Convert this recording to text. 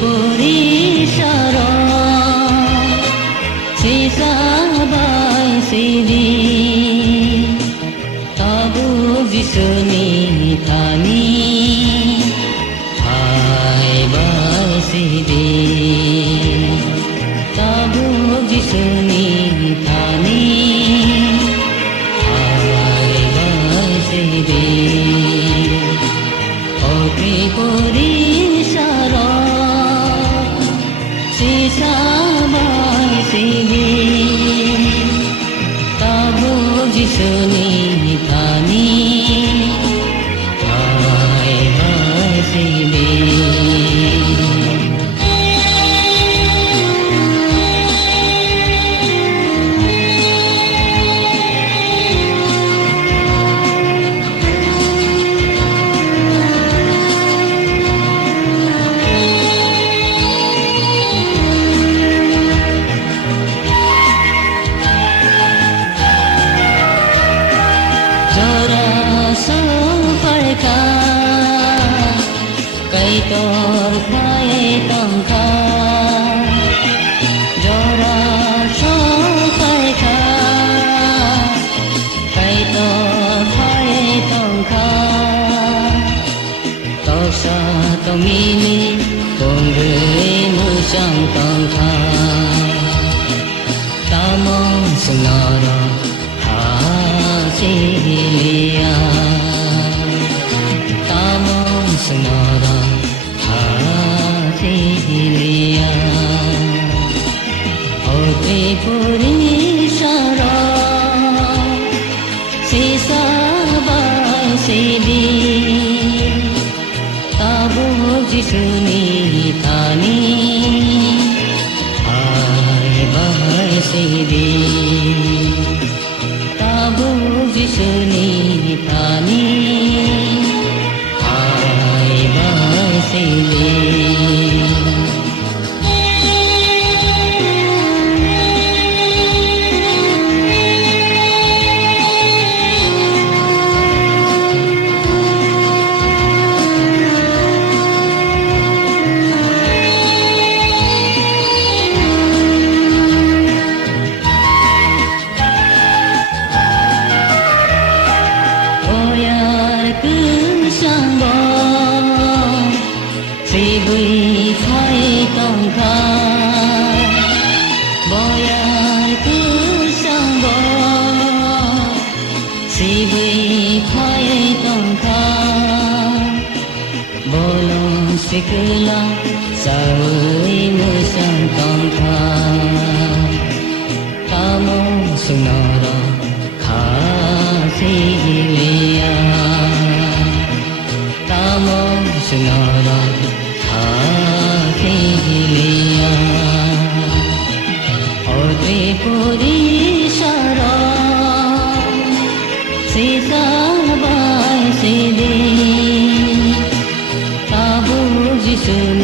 পরিসর সিসাবাই সিদি তাবু যিশুনি থানি হাই বাই সিদি তাবু যিশুনি থানি হাই বাই সিদি অগ্নি পরিসর সিসাবাই সিদি তাবু যিশুনি থানি হাই বাই সিদি cây tор khai tông kha jora so khai kha cây tор khai tông kha to sa to mi ni tong re mu sang tông kha ta mong sunara ha si liya ta mong sunara লিয়া অগ্নি পরিসর সিসাবাই সিদি তাবু যিশুনি থানি হাই বাই সিদি তাবু যিশুনি থানি হাই বাই সিদি Bùi phai tông kha boyar tu sang bo si bùi phai tông kha bolong sikla sawi mu sang tông kha tamo sunara kha si liya tamo sunara লিয়া অগ্নি পরিসর সিসাবাই সিদি তাবু যিশুনি